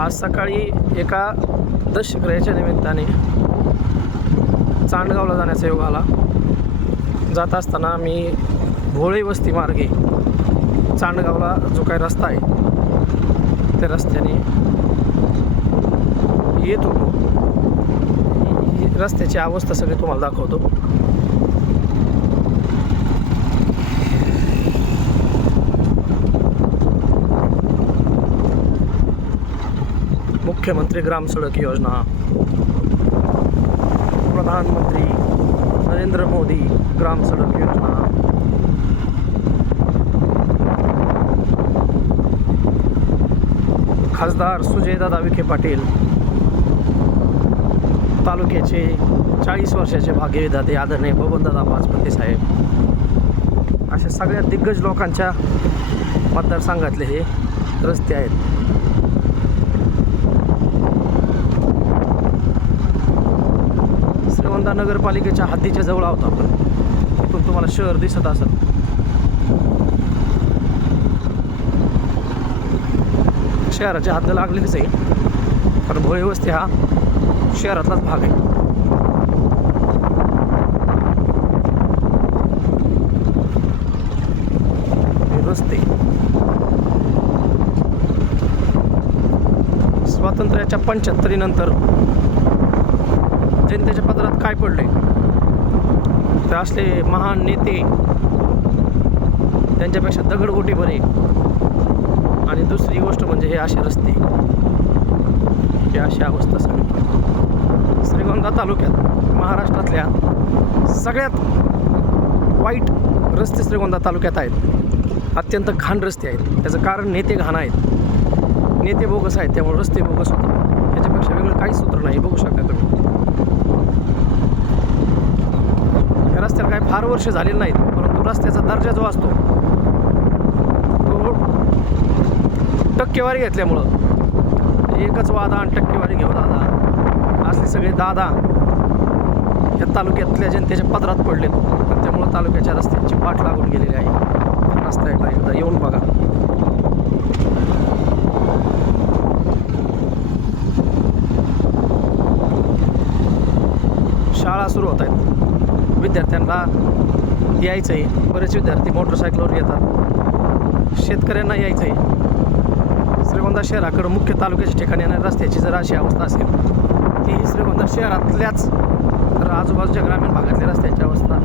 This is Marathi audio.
आज सकाळी एका दशक्रियाच्या निमित्ताने चांडगावला जाण्याचा योग आला. जात असताना मी भोळे वस्ती मार्गे चांडगावला जो काही रस्ता आहे त्या रस्त्याने येत होतो. ही रस्त्याची अवस्था सगळी तुम्हाला दाखवतो. मुख्यमंत्री ग्राम सडक योजना. प्रधानमंत्री नरेंद्र मोदी ग्राम सडक योजना. खासदार सुजयदादा विखे पाटील. तालुक्याचे चाळीस वर्षाचे भाग्यविधाते आदरणीय बबनदादा वाजपती साहेब. अशा सगळ्या दिग्गज लोकांच्या मतदारसंघातले हे रस्ते आहेत. श्रीगोंदा नगरपालिकेच्या हद्दीच्या जवळ आहोत आपण. इथून तुम्हाला शहर दिसत असत शहराच्या हद्द लागलेलीच आहे. कारण भोळे वस्ती हा शहरातलाच भाग आहे. स्वातंत्र्याच्या रस्ते. स्वातंत्र्याच्या जनतेच्या पदरात काय पडले ते असले महान नेते त्यांच्यापेक्षा दगडगोटी बरे. आणि दुसरी गोष्ट म्हणजे हे असे रस्ते हे अशी अवस्था सगळी. श्रीगोंदा तालुक्यात महाराष्ट्रातल्या सगळ्यात वाईट रस्ते श्रीगोंदा तालुक्यात आहेत. अत्यंत घाण रस्ते आहेत. त्याचं कारण नेते घाण आहेत. नेते बोगस आहेत त्यामुळे रस्ते बोगस होतात. त्याच्यापेक्षा वेगळं काहीच सूत्र नाही. बघू शकता तुम्ही. या रस्त्याला काही फार वर्ष झालेली नाहीत परंतु रस्त्याचा दर्जा जो असतो तो टक्केवारी घेतल्यामुळं एकच वादा आणि टक्केवारी घेऊ दादा असले सगळे दादा या तालुक्यातल्या जनतेच्या पदरात पडले त्यामुळं तालुक्याच्या रस्त्यांची वाट लागून गेलेली आहे. रस्ता एकदा एकदा येऊन बघा. शाळा सुरू होत आहेत. विद्यार्थ्यांना यायचं आहे बरेच विद्यार्थी मोटरसायकलवर येतात. शेतकऱ्यांना यायचं आहे श्रीगोंदा शहराकडं मुख्य तालुक्याच्या ठिकाणी येणाऱ्या रस्त्याची जर अशी अवस्था असेल ती श्रीगोंदा शहरातल्याच तर आजूबाजूच्या ग्रामीण भागातल्या रस्त्याची अवस्था